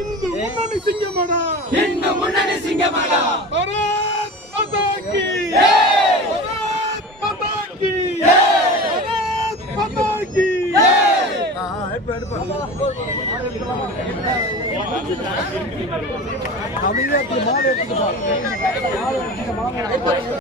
இந்து முன்னணி சிங்கமடா பாரத் மாதா கி பாரத் மாதா கி பாரத் மாதா கி அமைதியா மாலை எடுத்துட்டு